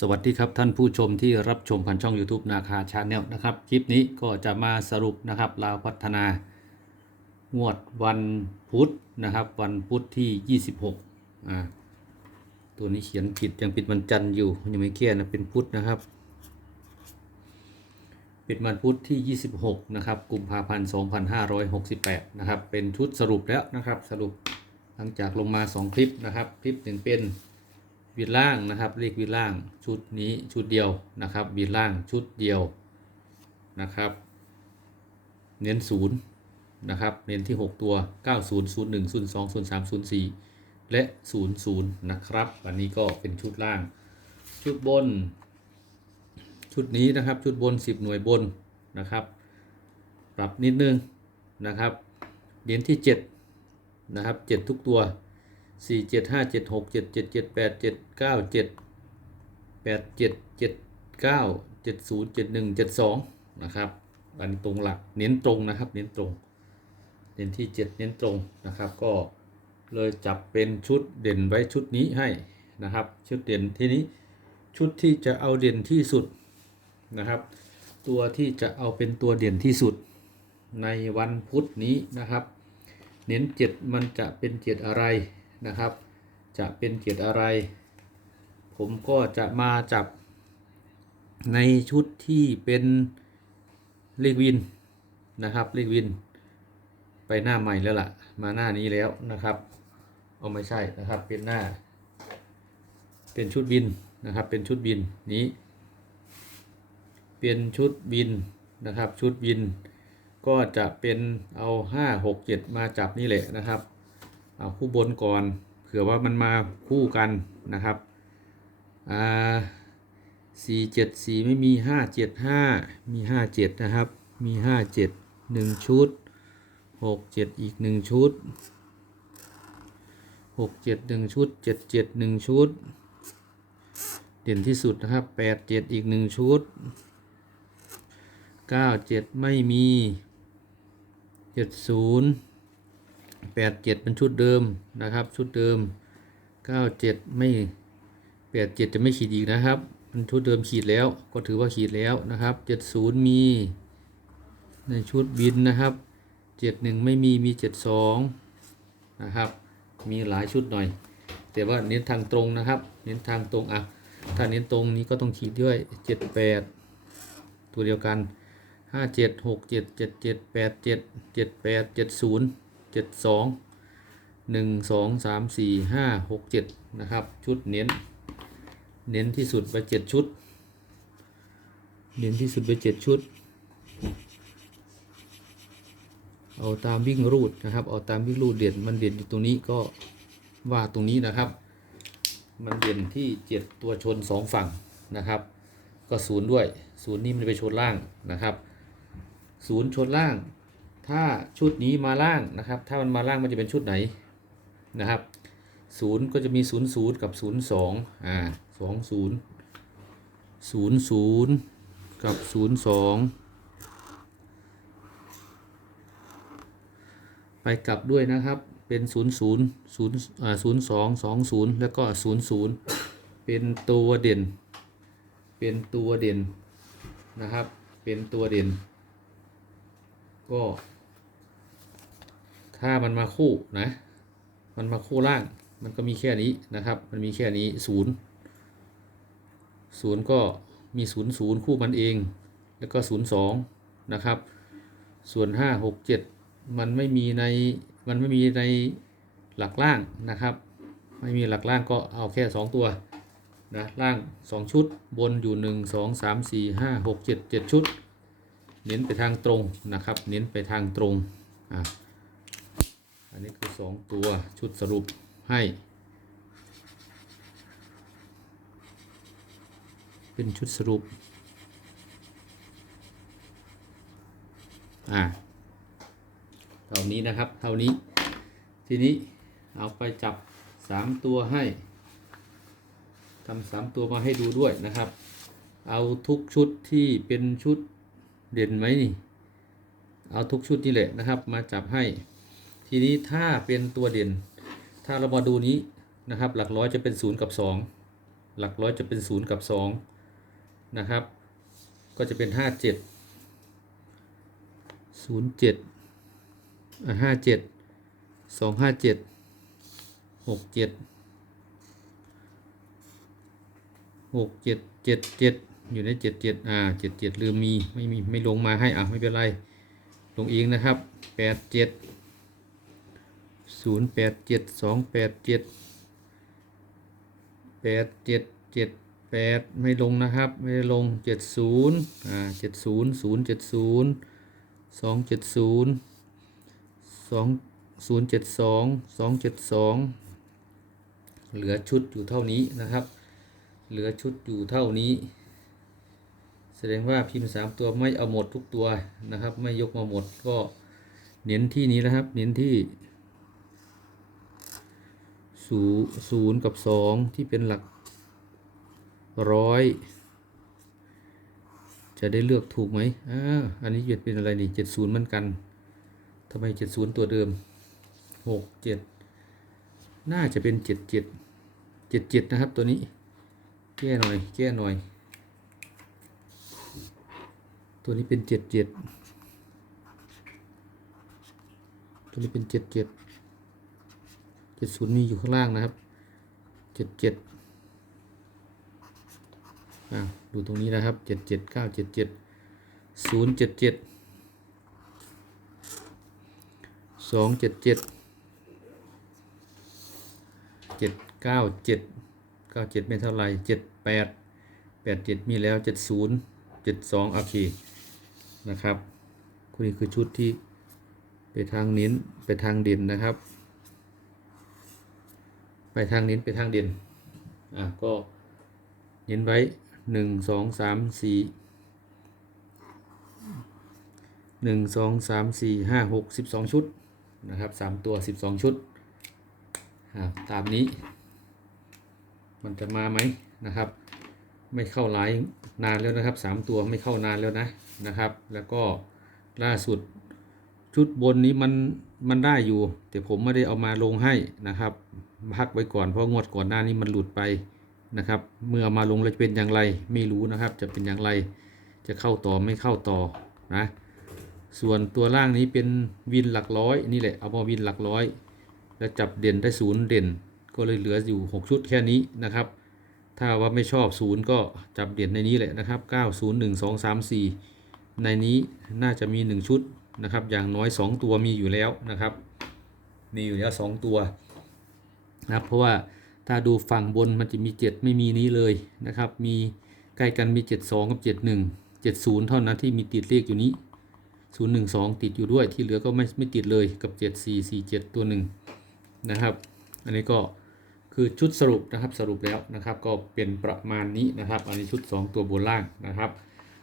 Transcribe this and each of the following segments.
สวัสดีครับท่านผู้ชมที่รับชมผ่านช่อง YouTube นาคาชาแนลนะครับ คลิปนี้ก็จะมาสรุปนะครับลาวพัฒนางวดวันพุธนะครับ วันพุธที่ 26อ่าตัวนี้เขียนผิดยังปิดวันจันทร์อยู่ยังไม่แก้นะเป็นพุธนะครับป็นวันพุธที่ 26 นะครับกุมภาพันธ์2568 นะครับ เป็นชุดสรุปแล้วนะครับ สรุปหลังจากลงมา 2 คลิปนะครับ คลิปหนึ่งเป็น วีดล่างนะครับ เลขวีดล่างชุดนี้ชุดเดียวนะครับวีดล่างชุดเดียวนะครับ เน้นศูนย์นะครับ เน้นที่ 6 ตัว 90 01 02 03 04 และ 00 นะครับวันนี้ก็เป็นชุดล่าง ชุดบน ชุดนี้นะครับ ชุดบน 10 หน่วยบนนะครับ ปรับนิดนึงนะครับ เน้นที่ 7 นะครับ 7 ทุกตัว 4 7 5 7 6 7 7 7 8 7 9 7 8 7 7 9 7 0 7 1 7 2นะครับอันนี้ตรงหลักเน้นตรงนะครับ เน้นตรง เน้นที่7เน้นตรงนะครับ ก็เลยจับเป็นชุดเด่นไว้ชุดนี้ให้นะครับ ชุดเด่นที่นี้ชุดที่จะเอาเด่นที่สุดนะครับ ตัวที่จะเอาเป็นตัวเด่นที่สุดในวันพุธนี้นะครับ เน้นเจ็ดมันจะเป็นเจ็ดอะไร นะครับ จะเป็นเจ็ดอะไร ผมก็จะมาจับในชุดที่เป็นเลขวินนะครับเลขวิน ไปหน้าใหม่แล้วล่ะ มาหน้านี้แล้วนะครับเอาไม่ใช่นะครับเป็นหน้า เป็นชุดบินนะครับ เป็นชุดบินนี้ เป็นชุดบินนะครับ ชุดบิน ก็จะเป็นเอาห้าหกเจ็ดมาจับนี่แหละนะครับ เอาคู่บนก่อน เผื่อว่ามันมาคู่กันนะครับอ่าสี่เจ็ดสี่ไม่มีห้าเจ็ดห้ามีห้าเจ็ดนะครับ มีห้าเจ็ดหนึ่งชุดหกเจ็ดอีกหนึ่งชุดหกเจ็ดหนึ่งชุดเจ็ดเจ็ดหนึ่งชุด เด่นที่สุดนะครับแปดเจ็ดอีกหนึ่งชุดเก้าเจ็ดไม่มีเจ็ดศูนย์ แปดเจ็ดเป็นชุดเดิมนะครับ ชุดเดิมเก้าเจ็ดไม่แปดเจ็ดจะไม่ขีดอีกนะครับมันชุดเดิมขีดแล้วก็ถือว่าขีดแล้วนะครับเจ็ดศูนย์มี ในชุดบินนะครับเจ็ดหนึ่งไม่มีมีเจ็ดสองนะครับ มีหลายชุดหน่อย แต่ว่าเน้นทางตรงนะครับ เน้นทางตรงอะถ้าเน้นตรงนี้ก็ต้องขีดด้วยเจ็ดแปดตัวเดียวกันห้าเจ็ดหกเจ็ดเจ็ดเจ็ดแปดเจ็ดเจ็ดแปดเจ็ดศูนย์ เจ็ดสองหนึ่งสองสามสี่ห้าหกเจ็ดนะครับ ชุดเน้น เน้นที่สุดไปเจ็ดชุด เน้นที่สุดไปเจ็ดชุด เอาตามวิ่งรูดนะครับ เอาตามวิ่งรูดเด่นมันเด่นอยู่ตรงนี้ก็ว่าตรงนี้นะครับ มันเด่นที่เจ็ดตัวชนสองฝั่งนะครับ ก็ศูนย์ด้วยศูนย์นี่มันไปชนล่างนะครับศูนย์ชนล่าง ถ้าชุดนี้มาล่างนะครับ ถ้ามันมาล่างมันจะเป็นชุดไหนนะครับศูนย์ก็จะมีศูนย์ศูนย์กับศูนย์สองอ่าสองศูนย์ศูนย์ศูนย์กับศูนย์สองไปกลับด้วยนะครับเป็นศูนย์ศูนย์ศูนย์อ่าศูนย์สองสองศูนย์แล้วก็ศูนย์ศูนย์เป็นตัวเด่น เป็นตัวเด่นนะครับ เป็นตัวเด่น ก็ ถ้ามันมาคู่นะ มันมาคู่ล่าง มันก็มีแค่นี้นะครับ มันมีแค่นี้ศูนย์ศูนย์ก็มีศูนย์ศูนย์คู่มันเอง แล้วก็ศูนย์สองนะครับ ส่วนห้าหกเจ็ดมันไม่มีใน มันไม่มีในหลักล่างนะครับ ไม่มีหลักล่างก็เอาแค่สองตัวนะล่าง 2 ชุดบนอยู่ 1 2 3 4 5 6 7 7 ชุด เน้นไปทางตรงนะครับ เน้นไปทางตรงอะ อันนี้คือ2ตัวชุดสรุปให้ เป็นชุดสรุป อ่า เท่านี้นะครับ เท่านี้ ทีนี้เอาไปจับ3ตัวให้ทำสามตัวมาให้ดูด้วยนะครับ เอาทุกชุดที่เป็นชุดเด่นไหมนี่ เอาทุกชุดนี่แหละนะครับ มาจับให้ ทีนี้ถ้าเป็นตัวเด่น ถ้าเรามาดูนี้นะครับ หลักร้อยจะเป็นศูนย์กับสองหลักร้อยจะเป็นศูนย์กับสองนะครับ ก็จะเป็นห้าเจ็ดศูนย์เจ็ดอะห้าเจ็ดสองห้าเจ็ดหกเจ็ดหกเจ็ดเจ็ดเจ็ดอยู่ในเจ็ดเจ็ดอ่าเจ็ดเจ็ดลืมมี ไม่มี ไม่ลงมาให้ อะ ไม่เป็นไร ลงเองนะครับแปดเจ็ด ศูนย์แปดเจ็ดสองแปดเจ็ดแปดเจ็ดเจ็ดแปดไม่ลงนะครับ ไม่ได้ลงเจ็ดศูนย์อ่าเจ็ดศูนย์ศูนย์เจ็ดศูนย์สองเจ็ดศูนย์สองศูนย์เจ็ดสองสองเจ็ดสองเหลือชุดอยู่เท่านี้นะครับ เหลือชุดอยู่เท่านี้ แสดงว่าพิมพ์สามตัวไม่เอาหมดทุกตัวนะครับ ไม่ยกมาหมดก็เน้นที่นี้นะครับ เน้นที่ ศูนย์กับสองที่เป็นหลักร้อยจะได้เลือกถูกไหมอ่าอันนี้จะเป็นอะไรนี่เจ็ดศูนย์เหมือนกันทำไมเจ็ดศูนย์ตัวเดิมหกเจ็ดน่าจะเป็นเจ็ดเจ็ดเจ็ดเจ็ดนะครับตัวนี้ แก้หน่อย แก้หน่อย ตัวนี้เป็นเจ็ดเจ็ดตัวนี้เป็นเจ็ดเจ็ด เจ็ดศูนย์มีอยู่ข้างล่างนะครับเจ็ดเจ็ดอ่าดูตรงนี้นะครับเจ็ดเจ็ดเก้าเจ็ดเจ็ดศูนย์เจ็ดเจ็ดสองเจ็ดเจ็ดเจ็ดเก้าเจ็ดเก้าเจ็ดไม่เท่าไหร่เจ็ดแปดแปดเจ็ดมีแล้วเจ็ดศูนย์เจ็ดสองโอเคนะครับคุณนี่คือชุดที่ไปทางเน้นไปทางเด่นนะครับ ไปทางเน้นไปทางเด่นอะก็เน้นไว้หนึ่งสองสามสี่หนึ่งสองสามสี่ห้าหกสิบสองชุดนะครับสามตัวสิบสองชุดอะตามนี้ มันจะมาไหมนะครับ ไม่เข้าหลายนานแล้วนะครับสามตัวไม่เข้านานแล้วนะนะครับ แล้วก็ล่าสุดชุดบนนี้มันมันได้อยู่ แต่ผมไม่ได้เอามาลงให้นะครับ พักไว้ก่อนเพราะงวดก่อนหน้านี้มันหลุดไปนะครับ เมื่อมาลงแล้วจะเป็นอย่างไรไม่รู้นะครับ จะเป็นอย่างไรจะเข้าต่อไม่เข้าต่อนะส่วนตัวล่างนี้เป็นวินหลักร้อยนี่แหละเอามาวินหลักร้อย แล้วจับเด่นได้ศูนย์เด่น ก็เลยเหลืออยู่ 6 ชุดแค่นี้นะครับ ถ้าว่าไม่ชอบศูนย์ก็จับเด่นในนี้แหละนะครับ 9 0 1 2 3 4 ในนี้น่าจะมี 1 ชุดนะครับ อย่างน้อย 2 ตัวมีอยู่แล้วนะครับ มีอยู่แล้ว 2 ตัว นะครับเพราะว่าถ้าดูฝั่งบนมันจะมี 7 ไม่มีนี้เลยนะครับ มีใกล้กันมี 72 กับ 71 70 เท่านั้นที่มีติดเลขอยู่นี้ 012 ติดอยู่ด้วยที่เหลือก็ไม่ไม่ติดเลยกับ 7447 ตัวหนึ่งนะครับ อันนี้ก็คือชุดสรุปนะครับสรุปแล้วนะครับก็เป็นประมาณนี้นะครับ อันนี้ชุด 2 ตัวบนล่างนะครับ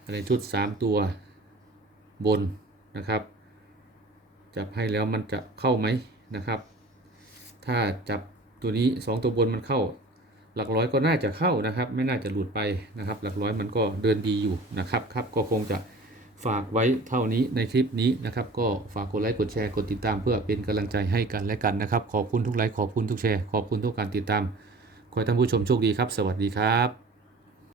อันนี้ชุด 3 ตัวบนนะครับ จับให้แล้วมันจะเข้าไหมนะครับ ถ้าจับ ตัวนี้ 2 ตัวบนมันเข้า หลักร้อยก็น่าจะเข้านะครับ ไม่น่าจะหลุดไปนะครับ หลักร้อยมันก็เดินดีอยู่นะครับครับก็คงจะฝากไว้เท่านี้ในคลิปนี้นะครับ ก็ฝากกดไลค์กดแชร์กดติดตามเพื่อเป็นกำลังใจให้กันและกันนะครับ ขอบคุณทุกไลค์ขอบคุณทุกแชร์ขอบคุณทุกการติดตามขอให้ท่านผู้ชมโชคดีครับ สวัสดีครับ